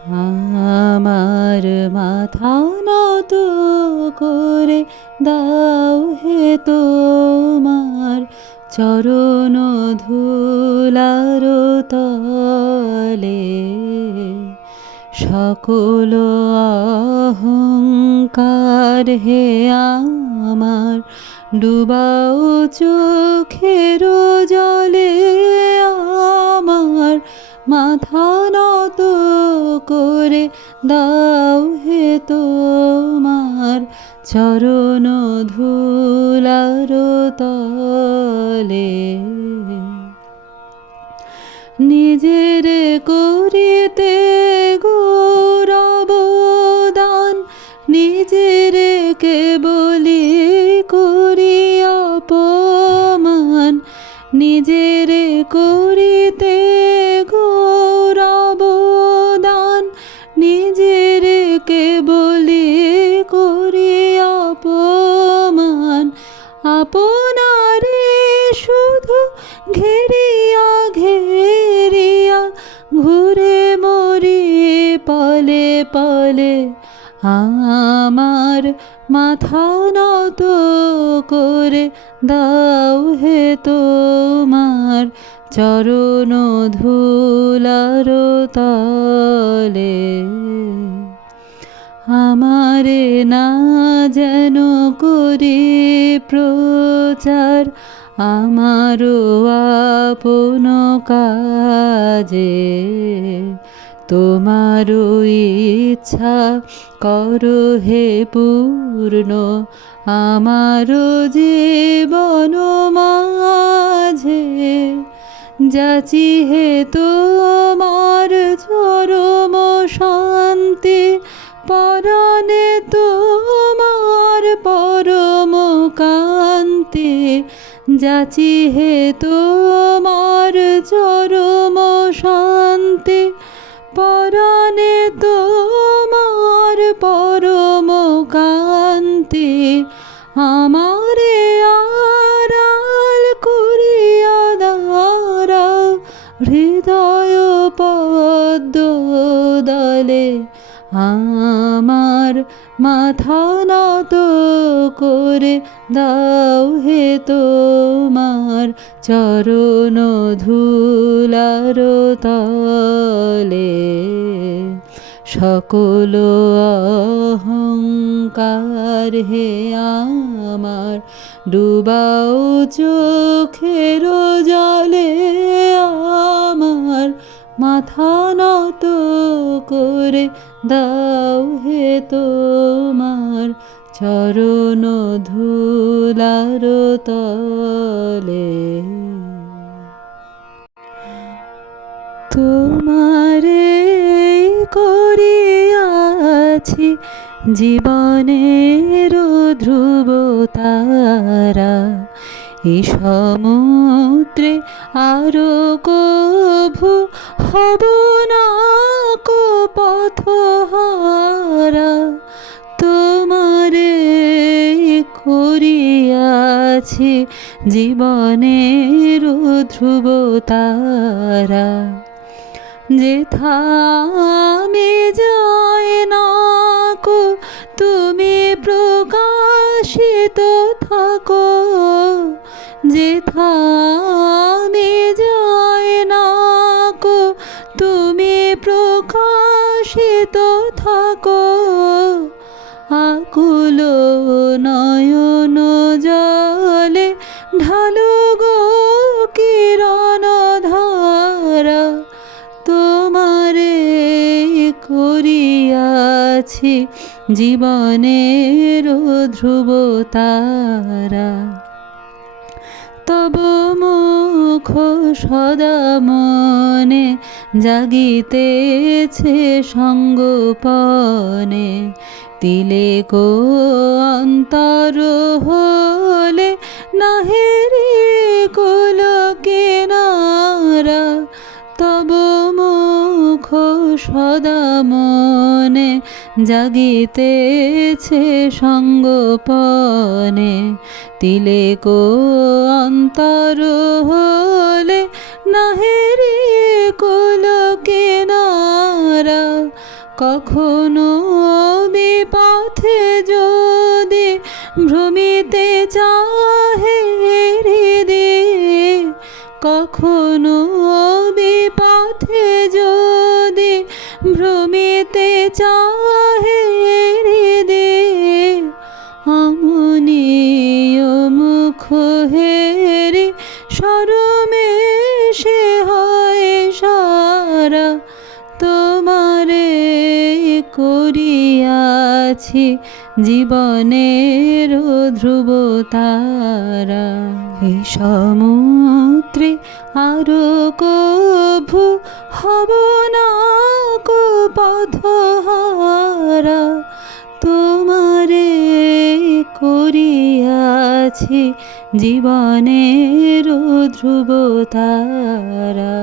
আমার মাথা নত করে দাও হে তোমার চরণ ধুলার তলে, সকল অহংকার হে আমার ডুবাও চোখের জলে। আমার মাথা নত করে দাও হে তোমার চরণ ধুলার তলে। নিজের করিতে গৌরব দান, নিজের কেবলি করি অপমান, নিজের করিতে গৌরব দান, নিজের কেবলি করি অপমান। আপনারে শুধু ঘেরিয়া ঘেরিয়া ঘুরে মরি পলে পলে। আমার মাথা নত করে দাও হে তোমার চরণ ধুলার তলে। আমারে না যেন করি প্রচার আমারও আপন কাজে, তোমারও ইচ্ছা করো হে পূর্ণ আমারও জীবন মাঝে। যাচি হে তোমার চরম শান্তি, পরাণে তোমার পরম কান্তি। যাচি হে তোমার চরম শান্তি, পরাণে তোমার পরম কান্তি। আমারে আড়াল করিয়া দাঁড়াও হৃদয় পদ্ম দলে। আমার মাথা নত করে দাও হে তোমার চরণ ধুলার তলে। সকল অহংকার হে আমার ডুবাও চোখের জলে। আমার মাথা নত করে দাও হে তোমার চরণ ধুলার তলে। তোমারে করিয়াছি জীবনের ধ্রুব তারা, এ সমুদ্রে আরো কভু হব না কো পথহারা। তোমারে করিয়াছি জীবনের ধ্রুব তারা, যেথা আমি যাই না কো তুমি প্রকাশিত থাকো। যেথা আমি যাই না কো তুমি প্রকাশিত থাকো। আকুল নয়ন জলে ঢালো গো কিরণ ধারা। তোমারে করিয়াছি জীবনের ধ্রুব তারা। তব মুখ সদা মনে জাগিতেছে সঙ্গোপনে। তিলেক অন্তর হলে নাহেরি কুল কিনারা। তব মুখ সদা মনে জাগিতেছে সঙ্গোপনে। তিলেক অন্তর হলে নাহেরি কুল কিনারা। কখনো বিপথে যদি ভ্রমিতে চাহে হৃদয়ে, কখনো বিপথে যদি ভ্রমিতে চাহে হৃদয়ে, অমনীয় মুখ হেরে শরমে সে হয় সারা, তোমারে করিয়াছি জীবনের ধ্রুবতারা। এই সমুদ্রে আরো কভু হব না কো পথহারা, তোমারে করিয়াছি জীবনের ধ্রুবতারা।